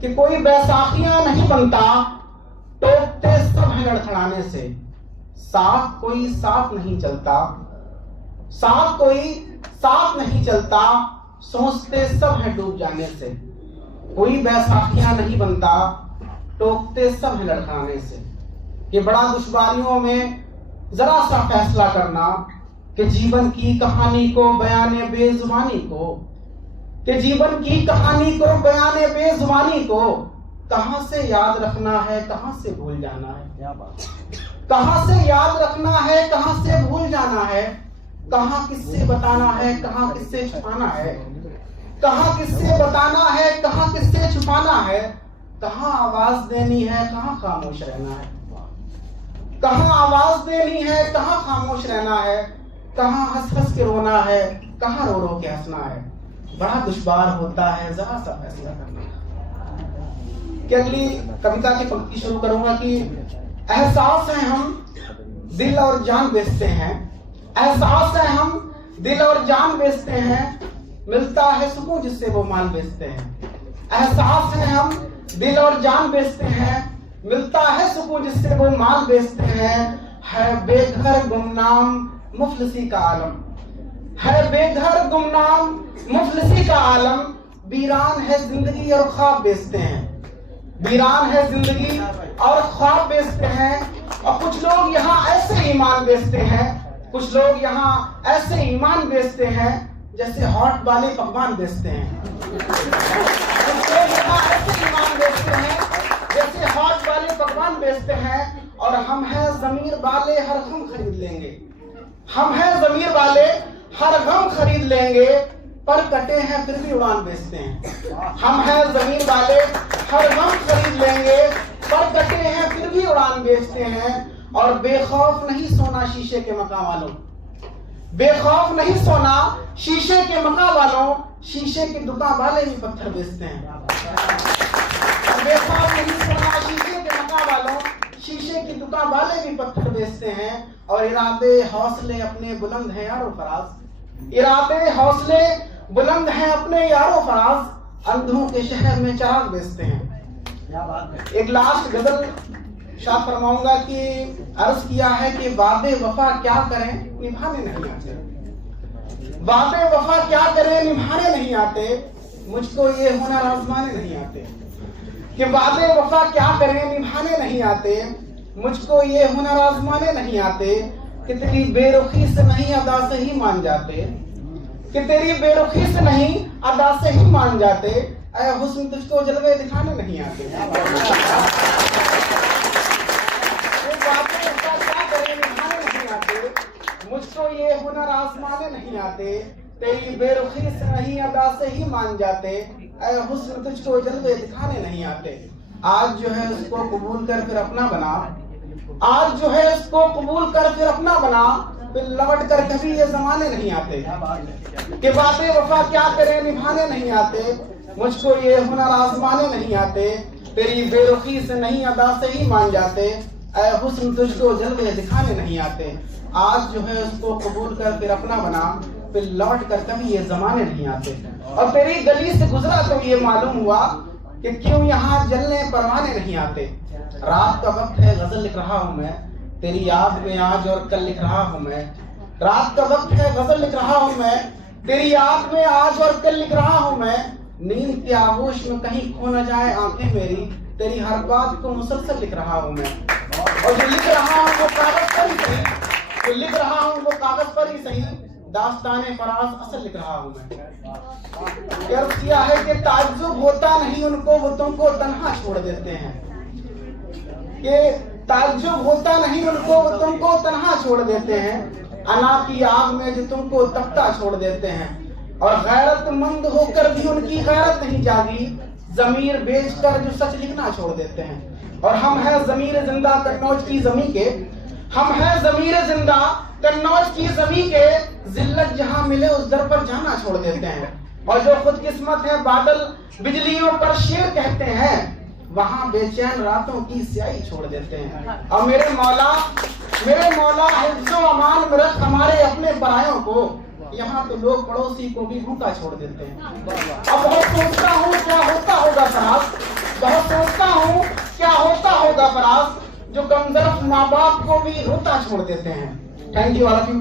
कि कोई बैसाखियां नहीं बनता, टोकते सब है लड़खड़ाने से। साथ कोई साथ नहीं चलता, साथ कोई साथ नहीं चलता, सोचते सब है डूब जाने से। कोई बैसाखियां नहीं बनता, टोकते सब है लड़खड़ाने से। कि बड़ा दुश्वारियों में जरा सा फैसला करना कि जीवन की कहानी को बयाने बेजुबानी को, कि जीवन की कहानी को बयाने बेजुबानी को कहां से याद रखना है, कहां से भूल जाना है। क्या बात, कहां से याद रखना है, कहां से भूल जाना है, कहां किससे बताना है, कहां किससे छुपाना है, कहां किससे बताना है, कहां किससे छुपाना है, कहां आवाज देनी है, कहां खामोश रहना है, कहां आवाज देनी है, कहां खामोश रहना है, कहां हंस हंस के रोना है, कहां रो रो के हंसना है। बड़ा दुश्वार होता है जरा सा फैसला करना। कि अगली कविता की पंक्ति शुरू करूंगा कि एहसास है हम दिल और जान बेचते हैं, एहसास है हम दिल और जान बेचते हैं, मिलता है सुकून जिससे वो माल बेचते हैं। एहसास है हम दिल और जान बेचते हैं, मिलता है सुकून जिससे वो माल बेचते हैं। है बेघर गुमनाम मुफलिसी का आलम, है बेघर गुमनाम मुफलिसी का आलम, वीरान है जिंदगी और ख्वाब बेचते हैं, वीरान है जिंदगी और ख्वाब बेचते हैं। और कुछ लोग यहाँ ऐसे ईमान बेचते हैं, कुछ लोग यहाँ ऐसे ईमान बेचते हैं जैसे हॉट वाले पकवान बेचते हैं। कुछ लोग यहाँ ऐसे ईमान बेचते हैं जैसे हॉट वाले पकवान बेचते हैं। और हम हैं ज़मीर वाले हर गम खरीद लेंगे, हम हैं ज़मीर वाले हर गम खरीद लेंगे, पर कटे हैं फिर भी उड़ान बेचते हैं। हम हैं ज़मीर वाले हर गम खरीद लेंगे, पर कटे हैं फिर भी उड़ान बेचते हैं। और बेखौफ नहीं सोना शीशे के मकान वालों, बेखौफ नहीं सोना शीशे के मकान वालों, शीशे की दुकान वाले भी पत्थर बेचते हैं। बेखौफ नहीं सोना शीशे के मकान वालों, शीशे की दुकान वाले भी पत्थर बेचते हैं। और इरादे हौसले अपने बुलंद हैं यारो फराज, इरादे हौसले बुलंद हैं अपने यारो फराज, अंधों के शहर में चिराग बेचते हैं। एक लास्ट गजल शाद फरमाऊंगा कि अर्ज किया है कि वादे वफा क्या करें निभाने नहीं आते, वादे वफा क्या करें निभाने नहीं आते, मुझको ये हुनर आजमाने नहीं आते। कि वादे वफा क्या करें निभाने नहीं आते, मुझको ये हुनर आजमाने नहीं आते। कि तेरी बेरुखी से नहीं अदा से ही मान जाते, कि तेरी बेरुखी से नहीं अदा से ही मान जाते, ऐ हुस्न तुझको जलवे दिखाने नहीं आते। मुझको ये हुनर आजमाने नहीं आते, तेरी बेरुखी से नहीं अदा से ही मान जाते, ऐ हुस्न तुझको जलवे दिखाने नहीं आते। आज जो है उसको कबूल कर फिर अपना बना, आज जो है उसको कबूल कर फिर अपना बना, फिर लौट कर कभी ये जमाने नहीं आते। कि बातें वफा क्या करें निभाने नहीं आते, मुझको ये हुनर आजमाने नहीं आते, तेरी बेरुखी से नहीं अदा से ही मान जाते, ऐ हुस्न तुझको जलवे दिखाने नहीं आते। आज जो है उसको कबूल कर फिर अपना बना, फिर लौट कर कभी ये जमाने नहीं आते। और तेरी गली से गुजरा तो ये मालूम हुआ कि क्यों यहाँ जलने परवाने नहीं आते। रात का वक्त है गजल लिख रहा हूँ मैं, तेरी याद में आज और कल लिख रहा हूँ मैं। रात का वक्त है गजल लिख रहा हूँ मैं, तेरी याद में आज और कल लिख रहा हूँ मैं। नींद के आगोश में कहीं खो न जाए आंखें मेरी, तेरी हर बात को मुसलसल लिख रहा हूँ मैं। और जो लिख रहा हूँ वो कागज पर ही सही, जो लिख रहा हूँ वो कागज पर ही सही, दास्ताने फराज असल लिख रहा हूँ मैं। अर्ज किया है कि ताज्जुब होता नहीं उनको, वो तुमको तन्हा छोड़ देते हैं। कि ताज्जुब होता नहीं उनको, वो तुमको तन्हा छोड़ देते हैं। अना की आग में जो तुमको तपता छोड़ देते हैं। और गैरतमंद होकर भी उनकी गैरत नहीं जागी, जमीर बेचकर जो सच लिखना छोड़ देते हैं। और हम हैं जमीर जिंदा कन्नौज की जमी के, हम हैं जमीर जिंदा कन्नौज की जमी के, जिल्लत जहां मिले उस दर पर जाना छोड़ देते हैं। और जो खुदकिस्मत है बादल बिजलियों पर शेर कहते हैं, वहां बेचैन रातों की स्याही छोड़ देते हैं। और मेरे मौला हिफ्ज़ो अमान में रख हमारे अपने परायों को, यहाँ तो लोग पड़ोसी को भी भूखा छोड़ देते हैं। अब बहुत सोचता हूँ क्या होता होगा साहब, सरफराज जो कमजोर माँ बाप को भी रोता छोड़ देते हैं। Thank you all of you.